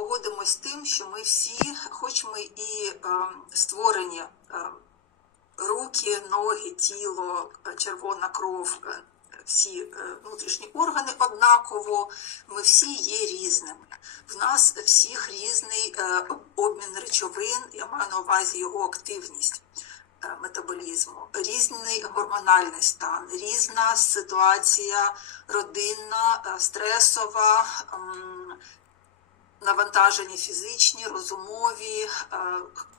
погодимось з тим, що ми всі, хоч ми і е, створені е, руки, ноги, тіло, е, червона кров, е, всі е, внутрішні органи однаково, ми всі є різними. В нас всіх різний обмін речовин, я маю на увазі його активність метаболізму, різний гормональний стан, різна ситуація родинна, стресова. М, навантаження фізичні, розумові, е,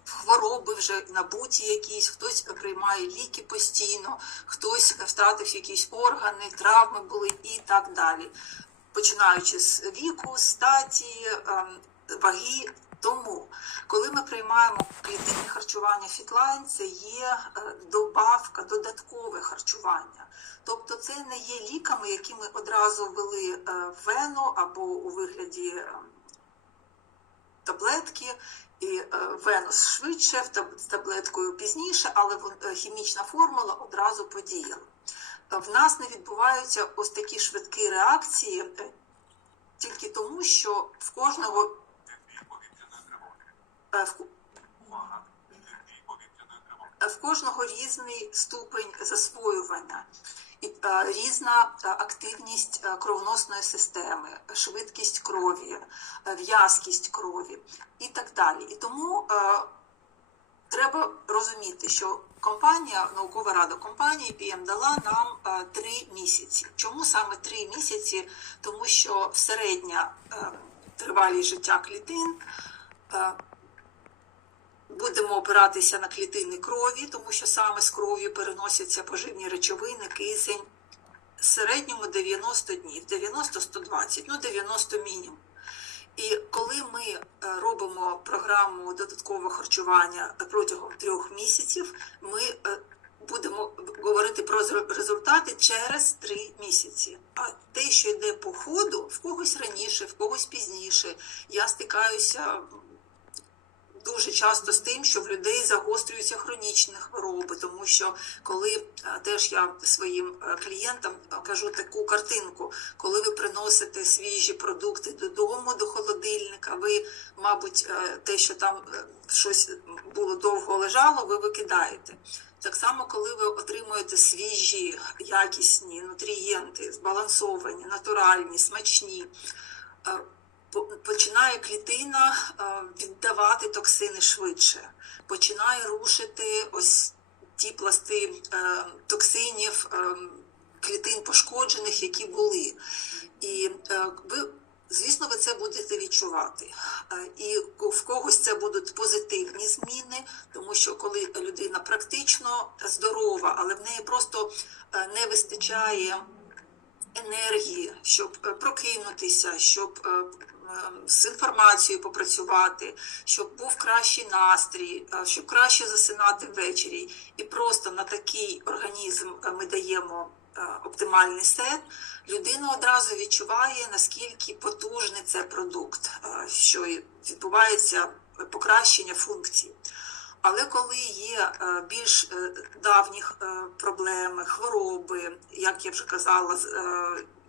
хвороби вже набуті якісь, хтось приймає ліки постійно, хтось втратив якісь органи, травми були і так далі. Починаючи з віку, статі, ем, ваги. Тому, коли ми приймаємо клітинне харчування фітлайн, це є е, добавка, додаткове харчування. Тобто це не є ліками, які ми одразу ввели е, в вену або у вигляді ем, таблетки, і е, венус швидше, з таблеткою пізніше, але е, хімічна формула одразу подіяла. Е, В нас не відбуваються ось такі швидкі реакції тільки тому, що в кожного в кожного різний ступень засвоювання. І е, різна е, активність е, кровоносної системи, швидкість крові, в'язкість крові і так далі. І тому треба розуміти, що компанія, наукова рада компанії PM дала нам три місяці. Чому саме три місяці? Тому що середня тривалість життя клітин. Будемо опиратися на клітини крові, тому що саме з кров'ю переносяться поживні речовини, кисень. В середньому 90 днів, 90-120, ну 90 мінімум. І коли ми е, робимо програму додаткового харчування протягом трьох місяців, ми е, будемо говорити про результати через три місяці. А те, що йде по ходу, в когось раніше, в когось пізніше. Я стикаюся дуже часто з тим, що в людей загострюються хронічні хвороби, тому що коли е, теж я своїм е, клієнтам кажу таку картинку, коли ви приносите свіжі продукти додому до холодильника, ви, мабуть, е, те, що там щось було довго лежало, ви викидаєте. Так само, коли ви отримуєте свіжі, якісні нутрієнти, збалансовані, натуральні, смачні. По- починає клітина е, віддавати токсини швидше, починає рушити ось ті пласти е, токсинів, е, клітин пошкоджених, які були. І ви, звісно, ви це будете відчувати. І в когось це будуть позитивні зміни, тому що коли людина практично здорова, але в неї просто не вистачає енергії, щоб е, прокинутися, щоб е, е, з інформацією попрацювати, щоб був кращий настрій, е, щоб краще засинати ввечері. І просто на такий організм ми даємо оптимальний сет. Людина одразу відчуває, наскільки потужний це продукт, що відбувається покращення функцій. Але коли є е, більш е, давніх е, проблеми, хвороби, як я вже казала,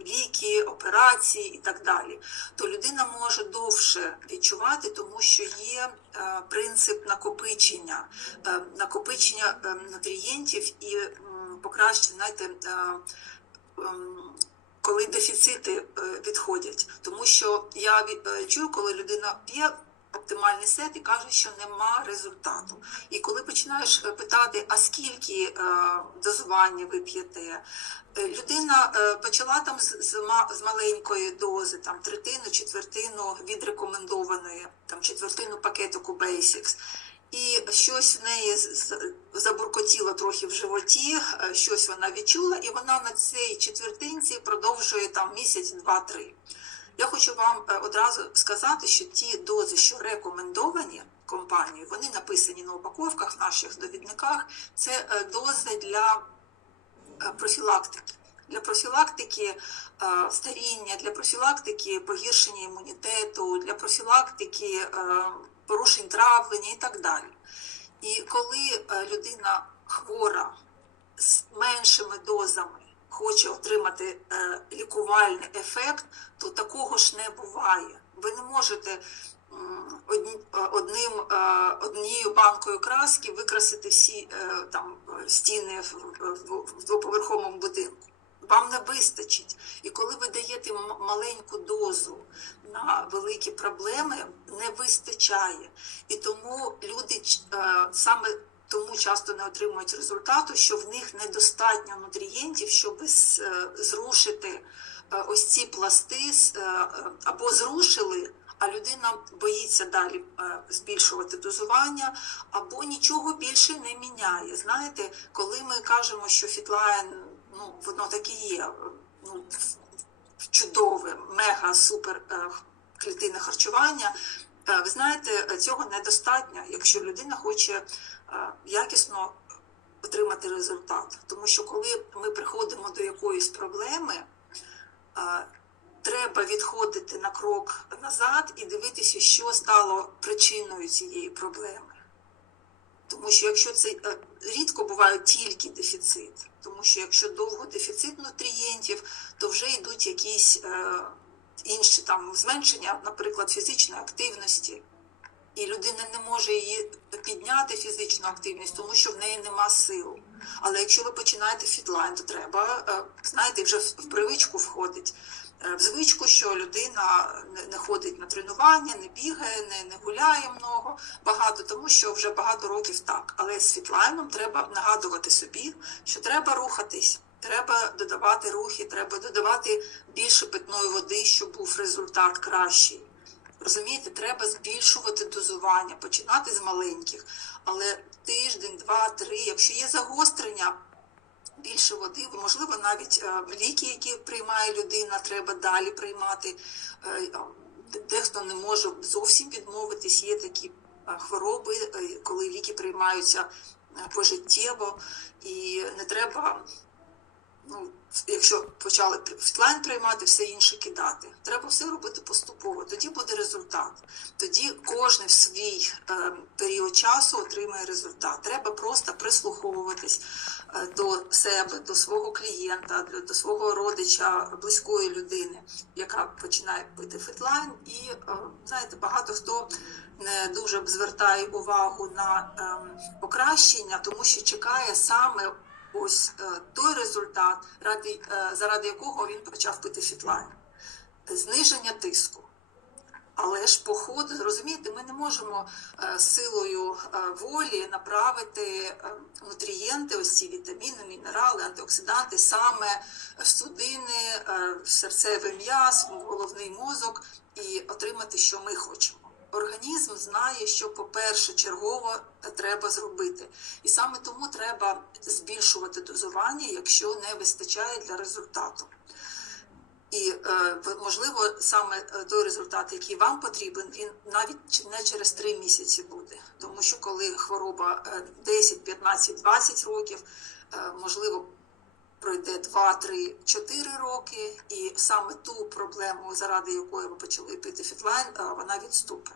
ліки, операції і так далі, то людина може довше відчувати, тому що є принцип накопичення, накопичення нутрієнтів і покращення, знаєте, ем, коли дефіцити відходять. Тому що я чую, коли людина п'є оптимальний сет і каже, що нема результату. І коли починаєш е, питати, а скільки е, дозування ви п'єте, е, людина почала там з, з, ма- з маленької дози, там третину, четвертину від рекомендованої, там четвертину пакетику Basics. І щось в неї забуркотіло трохи в животі, щось вона відчула, і вона на цій четвертинці продовжує там місяць, два-три. Я хочу вам е, одразу сказати, що ті дози, що рекомендовані компанією, вони написані на упаковках, в наших довідниках. Це е, дози для е, профілактики. Для профілактики старіння, для профілактики погіршення імунітету, для профілактики порушень травлення і так далі. І коли людина хвора з меншими дозами хоче отримати е, лікувальний ефект, то такого ж не буває. Ви не можете е, одним, е, однією банкою краски викрасити всі там стіни в, двоповерховому будинку. Вам не вистачить. І коли ви даєте маленьку дозу на великі проблеми, не вистачає. І тому люди саме тому часто не отримують результату, що в них недостатньо нутрієнтів, щоб е, зрушити е, ось ці пласти е, або зрушили. А людина боїться далі збільшувати дозування, або нічого більше не міняє. Знаєте, коли ми кажемо, що фітлайн, ну воно так і є, ну чудове, мега супер клітинне харчування. Ви знаєте, цього недостатньо, якщо людина хоче якісно отримати результат. Тому що коли ми приходимо до якоїсь проблеми, е, треба відходити на крок назад і дивитися, що стало причиною цієї проблеми. Тому що якщо це е, рідко буває тільки дефіцит, тому що якщо довго дефіцит нутрієнтів, то вже йдуть якісь е, інші там зменшення, наприклад, фізичної активності, і людина не може її підняти фізичну активність, тому що в неї нема сил. Але якщо ви починаєте фітлайн, то треба, е, знаєте, вже в привичку входить. е, В звичку, що людина не ходить на тренування, не бігає, не, не гуляє много, багато, тому що вже багато років так. Але з фітлайном треба нагадувати собі, що треба рухатись, треба додавати рухи, треба додавати більше питної води, щоб був результат кращий. Розумієте, треба збільшувати дозування, починати з маленьких, але тиждень, два, три, якщо є загострення, більше води, можливо, навіть е, ліки, які приймає людина, треба далі приймати. Е, Дехто не може зовсім відмовитись. Є такі е, хвороби, коли ліки приймаються пожиттєво, і не треба. Ну, якщо почали фітлайн приймати, все інше кидати. Треба все робити поступово. Тоді буде результат. Тоді кожен в свій е, період часу отримає результат. Треба просто прислуховуватись е, до себе, до свого клієнта, до, до свого родича, близької людини, яка починає пити фітлайн. І е, знаєте, багато хто не дуже звертає увагу на ем, покращення, тому що чекає саме ось е, той результат, ради, е, заради якого він почав пити фітлайн. Зниження тиску. Але ж по ходу, розумієте, ми не можемо е, силою волі направити нутрієнти, ось ці вітаміни, мінерали, антиоксиданти саме в судини, в серцевий м'яз, головний мозок і отримати, що ми хочемо. Організм знає, що, по-перше, чергово треба зробити. І саме тому треба збільшувати дозування, якщо не вистачає для результату. І е, можливо, саме е, той результат, який вам потрібен, він навіть не через 3 місяці буде. Тому що коли хвороба е, 10, 15, 20 років, е, можливо, пройде 2, 3, 4 роки, і саме ту проблему, заради якої ви почали пити фітлайн, е, вона відступить.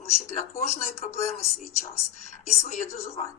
Тому що для кожної проблеми свій час і своє дозування.